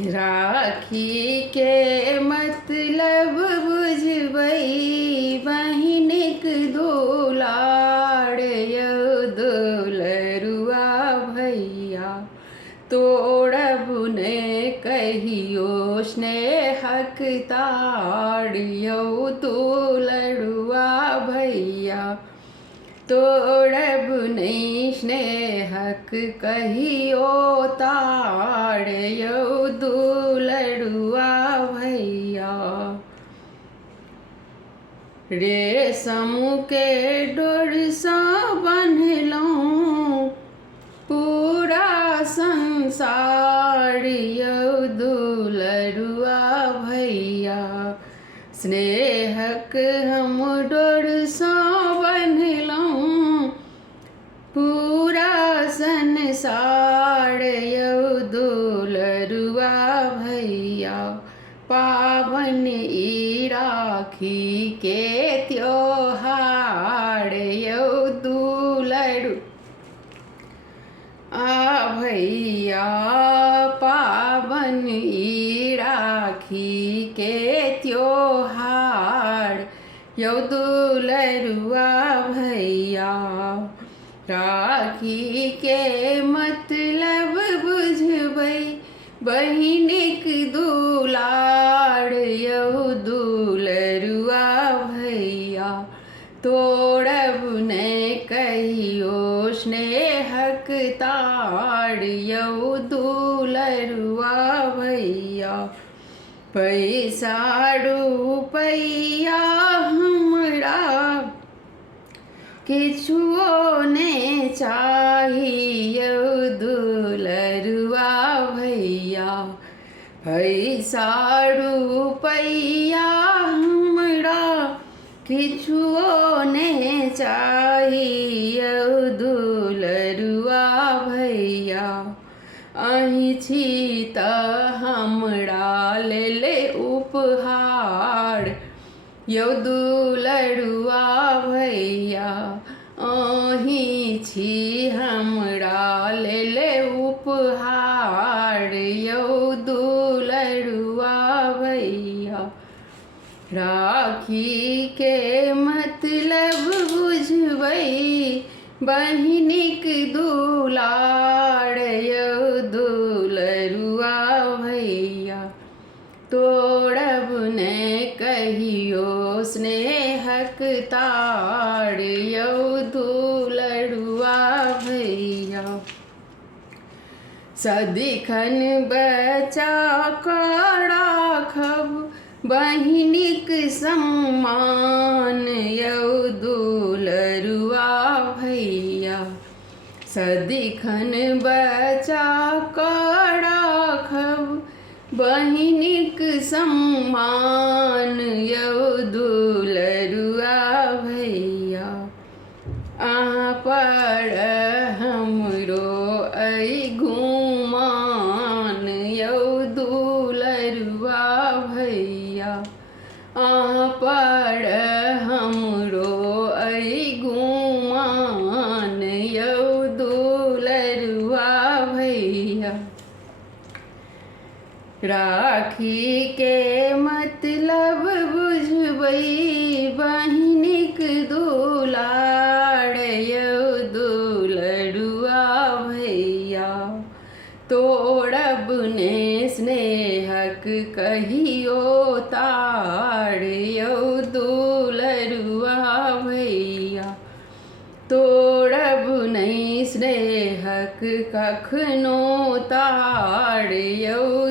राखी के मतलब बुझबै बहिनिक दुलार यौ दुलरुआ भैया तोड़ब ने कहियो स्नेहक तार यौ दुलरुआ भैया तोड़ब नहीं स्नेहक कहियो तार यौ दुलरुआ भैया। रेशम के डोर सँ बन्हलहुँ पूरा संसार यौ दुलरुआ भैया स्नेहक हम डोर सँ बन्हलहुँ पूरा संसार यौ दुलरुआ भैया। पावन ई राखी के त्योहार यौ दुलरु भैया पावन ई राखी के त्योहार यौ दुलरुआ भैया। राखी के मतलब बुझबै बहिनिक दुलार यौ दुलरुआ भैया तोड़ब ने कहियो स्नेहक तार यौ दुलरुआ भैया। पैसा रुपैया हमरा किछुओ ने चाही यौ दुलरुआ भैया पैसा रुपैया हमरा किछुओ ने चाही यौ दुलरुआ भैया। अहीं छी तऽ हमरा लेल उपहार यौ दुलरुआ भैया अहीं छी हमरा लेल उपहार यौ दुलरुआ भैया। राखी के मतलब बुझबै बहिनिक दुलार यौ दुलरुआ भैया तोड़ब ने कहियो स्नेहक तार यौ दुलरुआ भैया। सदिखन बचा कऽ राखब बहिनिक सम्मान यौ दुलरुआ भैया सदिखन बचा कऽ राखब बहिनिक सम्मान यौ दुलरुआ भैया। अहाँ पर हमरो अइ गुमान यौ दुलरुआ भैया अहाँ पर हमरो अइ गुमान यौ दुलरुआ भैया। राखी के मतलब बुझबै बहिनिक दुलार यौ दुलरुआ भैया तोड़ब ने स्नेहक कहियो तार यौ दुलरुआ भैया तोड़ब नहीं स्नेहक कखनो तार यौ